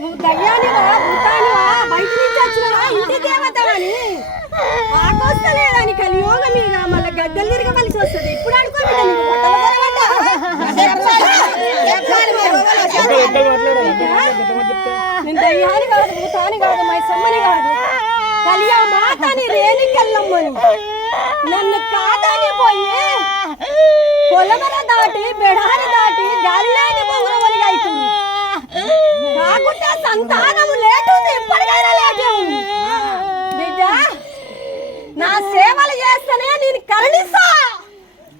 నువ్వు దయ్యానివా భూతానివా బయట నుంచి వచ్చినవా ఇంటి దేవతవని ఆకొస్తలేదని కలియోగం మీద మళ్ళీ గద్దెలు తిరగవలసి వస్తుంది ఇప్పుడు అనుకోబిడ్డ నేను దయ్యాని కాదు భూతాని కాదు మై సమ్మని కాదు కలియా మాతని రేణికెళ్ళమ్మని నన్ను కాదని పోయి పొలమర దాటి బెడారి దాటి గాలిలేని బొంగురమని అవుతుంది కాకుండా సంతానము లేటుంది ఎప్పటికైనా లేటు బిడ్డ నా సేవలు చేస్తేనే నేను కరుణిస్తా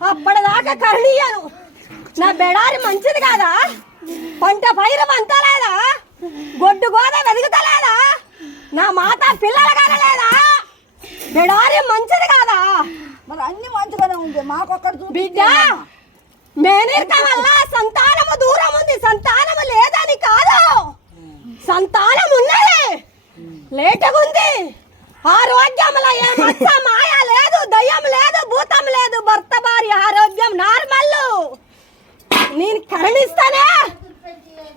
అప్పటిదాకా కరుణియ్యను నా బెడారి మంచిది కాదా పంట పైరు వంతలేదా గొడ్డు గోద వెతుకుతలేదా నా మాత పిల్లలు కనలేదా బెడారి మంచిది కాదా మరి అన్ని మంచిగానే ఉంది మాకొక్కడు బిడ్డ మేనీర్క వల్ల సంతానము దూరం ఉంది సంతానము లేదని కాదు సంతానం ఉన్నది లేటగుంది ఆరోగ్యంలో ఏ మచ్చ మాయ లేదు దయ్యం లేదు భూతం లేదు భర్త భార్య ఆరోగ్యం నార్మల్ నేను కరుణిస్తానే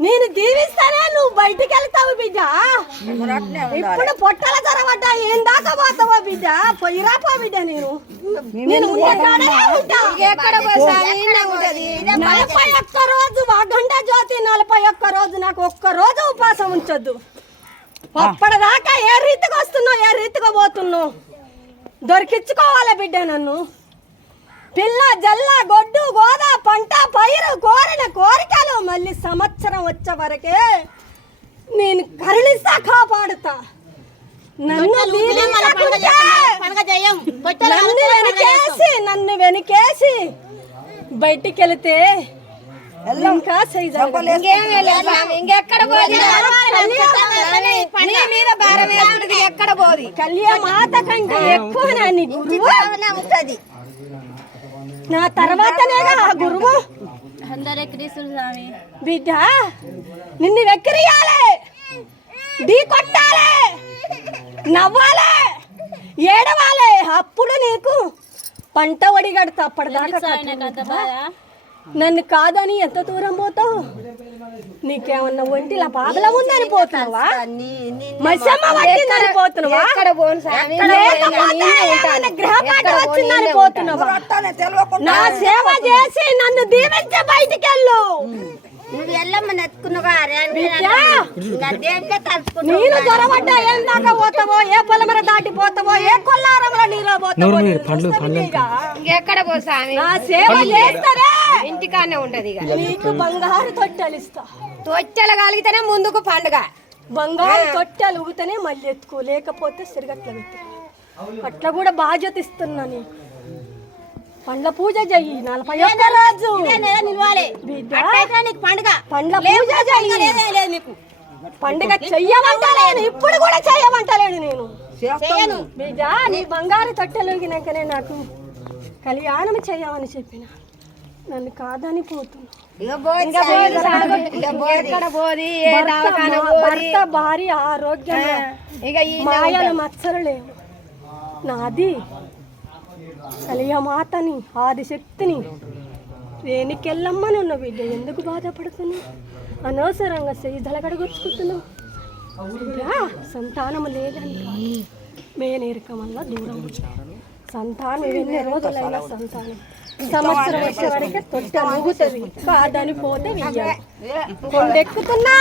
నేను దీవిస్తానే నువ్వు బయటికి వెళ్తావు బిడ్డ ఇప్పుడు పొట్టల జరగబడ్డా ఏం దాకా పోతావో బిడ్డ పొయ్యిరా పో బిడ్డ నేను 41 రోజు అఖండ జ్యోతి 41 రోజు నాకు ఒక్క రోజు ఉపవాసం ఉంచొద్దు అప్పటిదాకా ఏ రీతికి వస్తున్నావు ఏ రీతిగా పోతున్నావు దొరికించుకోవాలి బిడ్డ నన్ను పిల్ల జల్ల గొడ్డు గోద పంట పైరు కోరిన కోరికలు మళ్ళీ సంవత్సరం వచ్చే వరకే నేను కరుణిస్తా కాపాడుతా నన్ను వెనకేసి బయటికి వెళితే ఇంకా ఇంకెక్కడ పోది కళ్యాణ మాత కంటే ఎక్కువ నా తర్వాతనేగా ఆ గురువు బిడ్డ నిన్ను వెక్కిరియాలి ఢీ కొట్టాలి నవ్వాలి ఏడవాలి అప్పుడు నీకు పంట ఒడిగడతా అప్పటిదాకా నన్ను కాదని ఎంత దూరం పోతావు నీకేమన్నా ఒంటిలా పాపలం ఉందని పోతున్నావా మసమ్మ పట్టిందని పోతున్నావా గ్రహపాట వచ్చిందని పోతున్నావా నా సేవ చేసి నన్ను దీవించి బయటికి వెళ్ళు నేను జ్వరపడ్డా ఏం దాకా పోతావో ఏ పొలమర దాటిపోతావో ఏ కొల్లారంలో నీలో పోతావో ఎక్కడ పోసా నా సేవ చేస్తారా ఇంటికానే ఉంటది నీకు బంగారు తొట్టెలు ఇస్తా తొట్టెలు కలిగితేనే ముందుకు పండుగ బంగారు తొట్టెలు ఊగితేనే మళ్ళీ ఎత్తుకో లేకపోతే సిరగట్ల అట్లా కూడా బాధ్యత ఇస్తున్నా నీకు పండ్ల పూజ చెయ్యి 41 రోజు పండ్ల పూజ చెయ్యి పండుగ చెయ్యమంటలేను ఇప్పుడు కూడా చెయ్యమంటలేను నేను బిడ్డ నీ బంగారు తొట్టెలుగినాకనే నాకు కళ్యాణం చెయ్యమని చెప్పిన నన్ను కాదని పోతున్నా భర్త భార్య ఆరోగ్యం మాయలు మచ్చలు లేవు నాది కలియమాతని ఆదిశక్తిని రేణికెళ్ళమ్మని ఉన్న బిడ్డ ఎందుకు బాధపడుతున్నావు అనవసరంగా దలగడగొచ్చుకుంటున్నావు సంతానం లేదండి మేనేరకం వల్ల దూరం సంతానం ఎన్ని రోజులైనా సంతానం సంవత్సరం వచ్చే వరకే తొట్టె ఊగుతుంది కాదని పోతే కొండెక్కుతున్నా